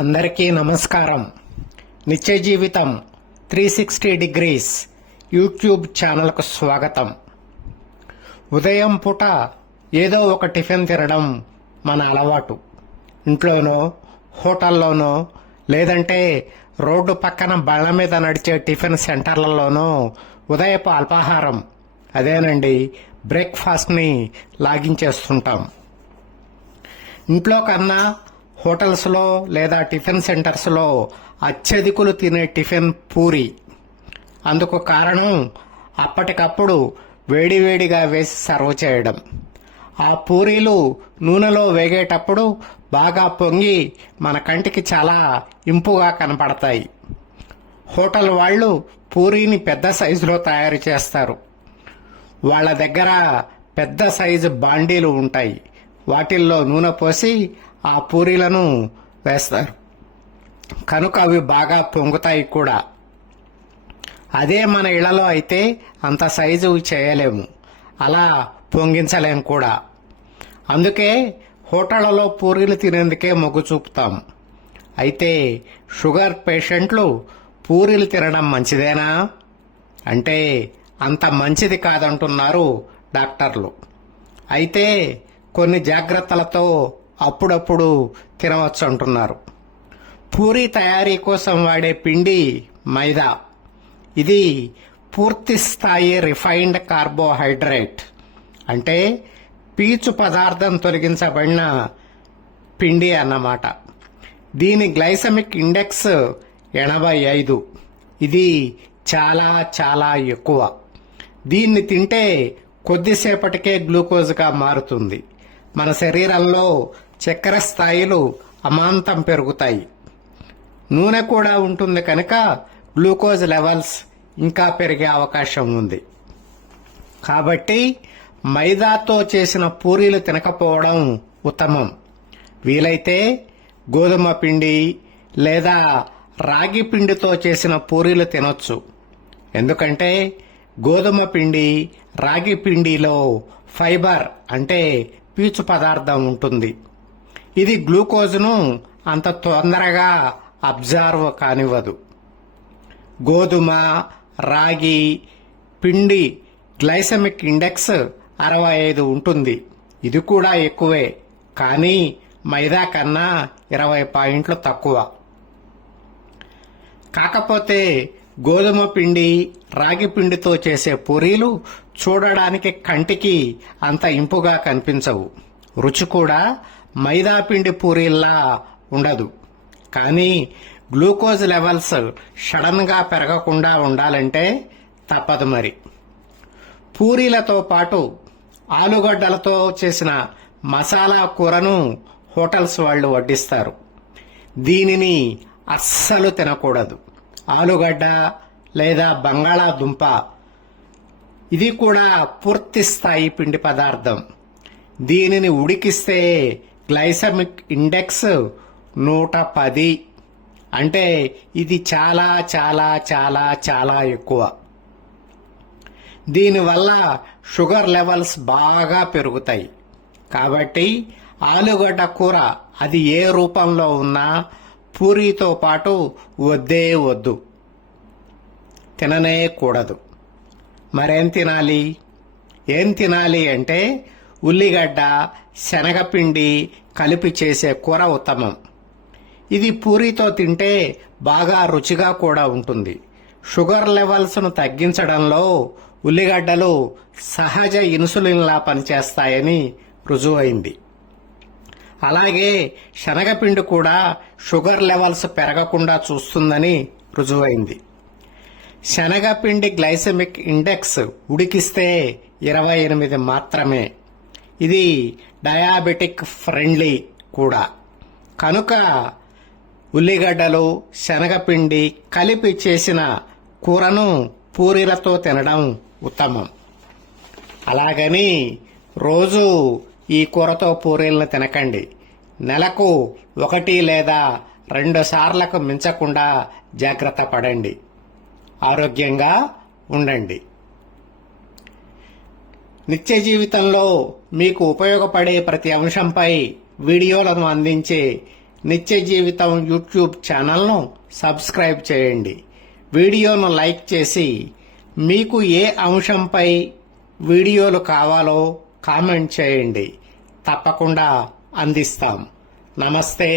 అందరికీ నమస్కారం. నిత్య జీవితం 360 డిగ్రీస్ యూట్యూబ్ ఛానల్కు స్వాగతం. ఉదయం పూట ఏదో ఒక టిఫిన్ తినడం మన అలవాటు. ఇంట్లోనో, హోటల్లోనో, లేదంటే రోడ్డు పక్కన బళ్ళ మీద నడిచే టిఫిన్ సెంటర్లలోనో ఉదయపు అల్పాహారం, అదేనండి బ్రేక్ఫాస్ట్ని లాగించేస్తుంటాం. ఇంట్లో కన్నా హోటల్స్లో లేదా టిఫిన్ సెంటర్స్లో అత్యధికులు తినే టిఫిన్ పూరి. అందుకు కారణం అప్పటికప్పుడు వేడివేడిగా వేసి సర్వ్ చేయడం. ఆ పూరీలు నూనెలో వేగేటప్పుడు బాగా పొంగి మన కంటికి చాలా ఇంపుగా కనపడతాయి. హోటల్ వాళ్ళు పూరీని పెద్ద సైజులో తయారు చేస్తారు. వాళ్ళ దగ్గర పెద్ద సైజు బాండీలు ఉంటాయి. వాటిల్లో నూనె పోసి ఆ పూరీలను వేస్తారు కనుక అవి బాగా పొంగుతాయి కూడా. అదే మన ఇళ్లలో అయితే అంత సైజు చేయలేము, అలా పొంగించలేము కూడా. అందుకే హోటళ్లలో పూరీలు తినేందుకే మొగ్గు చూపుతాం. అయితే షుగర్ పేషెంట్లు పూరీలు తినడం మంచిదేనా అంటే అంత మంచిది కాదంటున్నారు డాక్టర్లు. అయితే కొన్ని జాగ్రత్తలతో అప్పుడప్పుడు తినవచ్చు అంటున్నారు. పూరీ తయారీ కోసం వాడే పిండి మైదా. ఇది పూర్తి స్థాయి రిఫైన్డ్ కార్బోహైడ్రేట్, అంటే పీచు పదార్థం తొలగించబడిన పిండి అన్నమాట. దీని గ్లైసమిక్ ఇండెక్స్ 85. ఇది చాలా చాలా ఎక్కువ. దీన్ని తింటే కొద్దిసేపటికే గ్లూకోజ్గా మారుతుంది. మన శరీరంలో చక్కెర స్థాయిలు అమాంతం పెరుగుతాయి. నూనె కూడా ఉంటుంది కనుక గ్లూకోజ్ లెవెల్స్ ఇంకా పెరిగే అవకాశం ఉంది. కాబట్టి మైదాతో చేసిన పూరీలు తినకపోవడం ఉత్తమం. వీలైతే గోధుమ పిండి లేదా రాగి పిండితో చేసిన పూరీలు తినొచ్చు. ఎందుకంటే గోధుమ పిండి, రాగి పిండిలో ఫైబర్ అంటే పీచు పదార్థం ఉంటుంది. ఇది గ్లూకోజ్ను అంత తొందరగా అబ్జర్వ్ కానివ్వదు. గోధుమ, రాగి పిండి గ్లైసమిక్ ఇండెక్స్ 65 ఉంటుంది. ఇది కూడా ఎక్కువే, కానీ మైదా కన్నా 20 పాయింట్లు తక్కువ. కాకపోతే గోధుమ పిండి, రాగి పిండితో చేసే పూరీలు చూడడానికి కంటికి అంత ఇంపుగా కనిపించవు. రుచి కూడా మైదా పిండి పూరీల్లా ఉండదు. కానీ గ్లూకోజ్ లెవెల్స్ సడన్ గా పెరగకుండా ఉండాలంటే తప్పదు మరి. పూరీలతో పాటు ఆలుగడ్డలతో చేసిన మసాలా కూరను హోటల్స్ వాళ్ళు వడ్డిస్తారు. దీనిని అస్సలు తినకూడదు. ఆలుగడ్డ లేదా బంగాళాదుంప, ఇది కూడా పూర్తి స్థాయి పిండి పదార్థం. దీనిని ఉడికిస్తే గ్లైసమిక్ ఇండెక్స్ 110. అంటే ఇది చాలా చాలా చాలా చాలా ఎక్కువ. దీనివల్ల షుగర్ లెవెల్స్ బాగా పెరుగుతాయి. కాబట్టి ఆలుగడ్డ కూర అది ఏ రూపంలో ఉన్నా పూరీతో పాటు వద్దే వద్దు, తిననే కూడదు. మరేం తినాలి? ఏం తినాలి అంటే ఉల్లిగడ్డ, శనగపిండి కలిపి చేసే కూర ఉత్తమం. ఇది పూరీతో తింటే బాగా రుచిగా కూడా ఉంటుంది. షుగర్ లెవెల్స్ను తగ్గించడంలో ఉల్లిగడ్డలు సహజ ఇన్సులిన్లా పనిచేస్తాయని రుజువైంది. అలాగే శనగపిండి కూడా షుగర్ లెవెల్స్ పెరగకుండా చూస్తుందని రుజువైంది. శనగపిండి గ్లైసెమిక్ ఇండెక్స్ ఉడికిస్తే 28 మాత్రమే. ఇది డయాబెటిక్ ఫ్రెండ్లీ కూడా. కనుక ఉల్లిగడ్డలు, శనగపిండి కలిపి చేసిన కూరను పూరీలతో తినడం ఉత్తమం. అలాగని రోజు ఈ కూరతో పూరీలను తినకండి. నెలకు 1 లేదా 2 సార్లకు మించకుండా జాగ్రత్త పడండి. ఆరోగ్యంగా ఉండండి. నిత్య జీవితంలో మీకు ఉపయోగపడే ప్రతి అంశంపై వీడియోలను అందించే నిత్య జీవితం యూట్యూబ్ ఛానల్ను సబ్స్క్రైబ్ చేయండి. వీడియోను లైక్ చేసి మీకు ఏ అంశంపై వీడియోలు కావాలో కామెంట్ చేయండి. తప్పకుండా అందిస్తాం. నమస్తే.